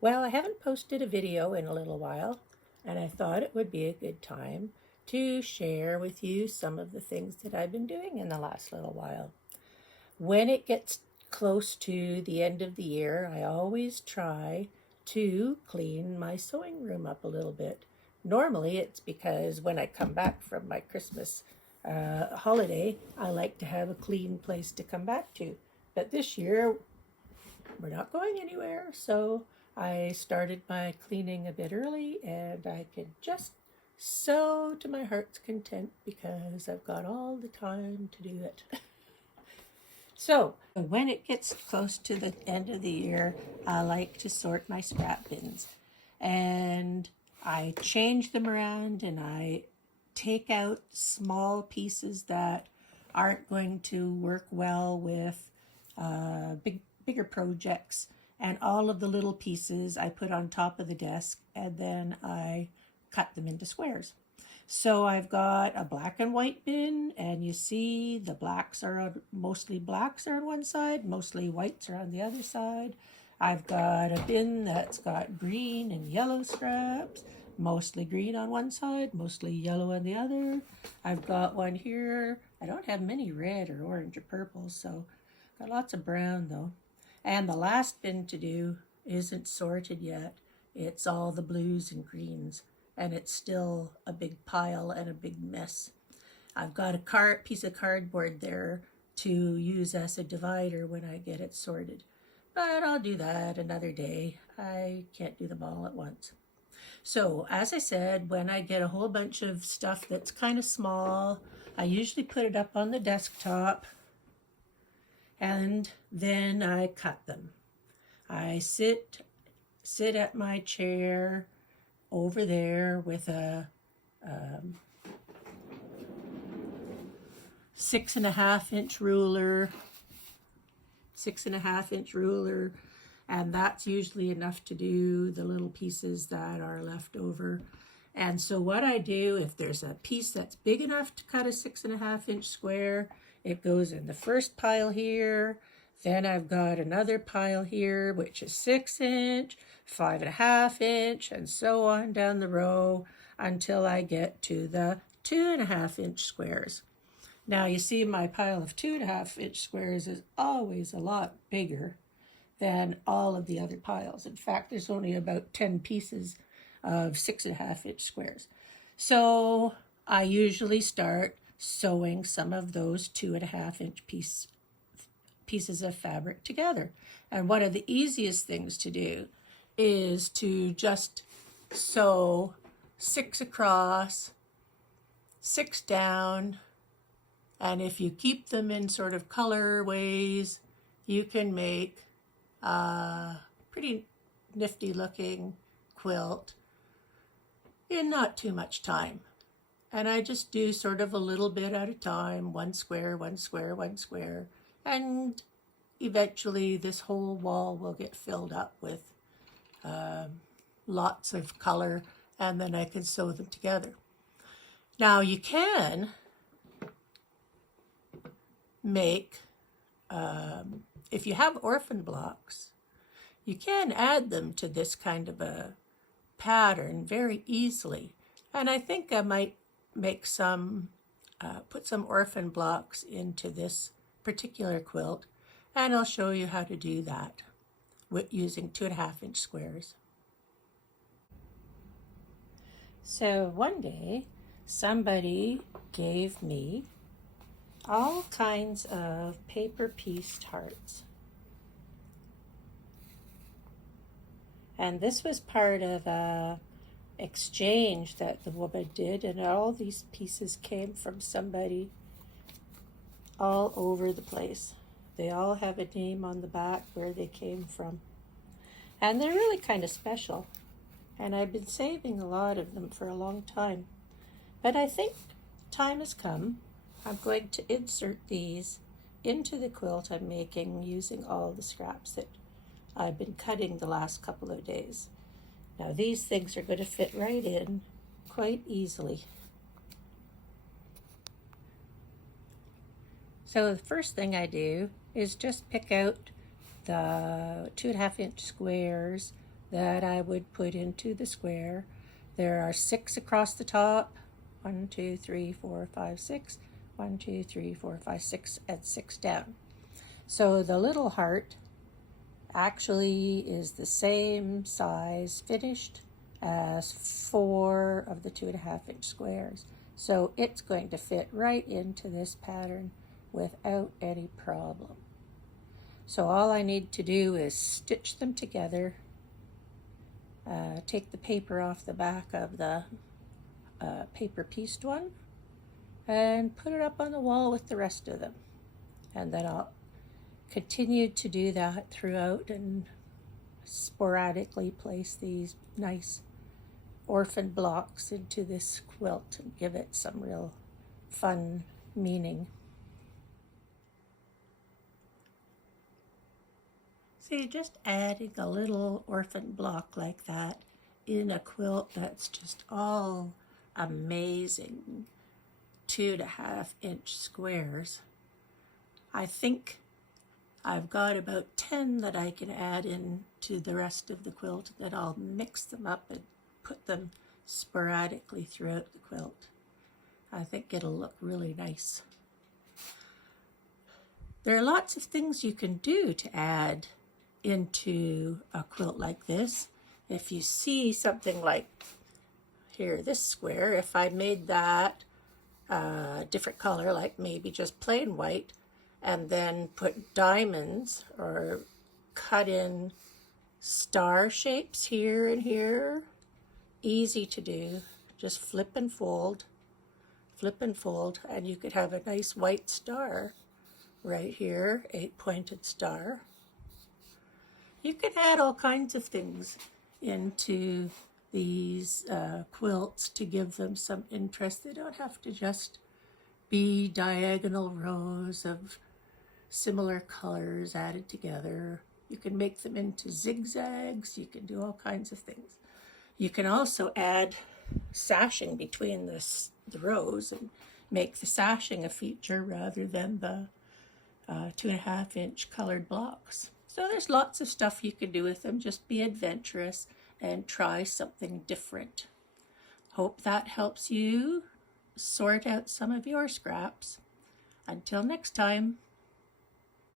Well, I haven't posted a video in a little while, and I thought it would be a good time to share with you some of the things that I've been doing in the last little while. When it gets close to the end of the year, I always try to clean my sewing room up a little bit. Normally, it's because when I come back from my Christmas holiday, I like to have a clean place to come back to. But this year, we're not going anywhere, so I started my cleaning a bit early and I could just sew to my heart's content because I've got all the time to do it. So, when it gets close to the end of the year, I like to sort my scrap bins. And I change them around and I take out small pieces that aren't going to work well with bigger projects. And all of the little pieces I put on top of the desk and then I cut them into squares. So I've got a black and white bin, and you see the blacks are on, mostly blacks are on one side, mostly whites are on the other side. I've got a bin that's got green and yellow scraps, mostly green on one side, mostly yellow on the other. I've got one here. I don't have many red or orange or purple, so got lots of brown though. And the last bin to do isn't sorted yet. It's all the blues and greens, and it's still a big pile and a big mess. I've got a piece of cardboard there to use as a divider when I get it sorted. But I'll do that another day. I can't do them all at once. So, as I said, when I get a whole bunch of stuff that's kind of small, I usually put it up on the desktop and then I cut them. I sit at my chair over there with a 6.5-inch ruler, 6.5-inch ruler, and that's usually enough to do the little pieces that are left over. And so what I do, if there's a piece that's big enough to cut a 6.5-inch square, it goes in the first pile here. Then I've got another pile here, which is 6-inch, 5.5-inch, and so on down the row until I get to the 2.5-inch squares. Now you see my pile of 2.5-inch squares is always a lot bigger than all of the other piles. In fact, there's only about 10 pieces of 6.5-inch squares. So I usually start sewing some of those 2.5-inch pieces of fabric together. And one of the easiest things to do is to just sew 6 across, 6 down, and if you keep them in sort of color ways, you can make a pretty nifty looking quilt in not too much time. And I just do sort of a little bit at a time, one square, one square, one square, and eventually this whole wall will get filled up with lots of color, and then I can sew them together. Now you can make, if you have orphan blocks, you can add them to this kind of a pattern very easily. And I think I might make some, put some orphan blocks into this particular quilt, and I'll show you how to do that with using 2.5-inch squares. So one day, somebody gave me all kinds of paper pieced hearts. And this was part of a exchange that the woman did, and all these pieces came from somebody all over the place. They all have a name on the back where they came from. And they're really kind of special. And I've been saving a lot of them for a long time. But I think time has come. I'm going to insert these into the quilt I'm making using all the scraps that I've been cutting the last couple of days. Now these things are going to fit right in quite easily. So the first thing I do is just pick out the 2.5-inch squares that I would put into the square. There are 6 across the top. 1, 2, 3, 4, 5, 6. 1, 2, 3, 4, 5, 6, and 6 down. So the little heart actually is the same size finished as 4 of the 2.5-inch squares. So it's going to fit right into this pattern without any problem. So all I need to do is stitch them together, take the paper off the back of the paper pieced one, and put it up on the wall with the rest of them. And then I'll continue to do that throughout and sporadically place these nice orphan blocks into this quilt and give it some real fun meaning. See, just adding a little orphan block like that in a quilt that's just all amazing 2.5-inch squares. I think I've got about 10 that I can add in to the rest of the quilt, that I'll mix them up and put them sporadically throughout the quilt. I think it'll look really nice. There are lots of things you can do to add into a quilt like this. If you see something like here, this square, if I made that a different color, like maybe just plain white, and then put diamonds or cut in star shapes here and here, easy to do. Just flip and fold, and you could have a nice white star right here, 8-pointed star. You can add all kinds of things into these quilts to give them some interest. They don't have to just be diagonal rows of similar colors added together. You can make them into zigzags. You can do all kinds of things. You can also add sashing between the rows and make the sashing a feature rather than the 2.5-inch colored blocks. So there's lots of stuff you can do with them. Just be adventurous and try something different. Hope that helps you sort out some of your scraps. Until next time.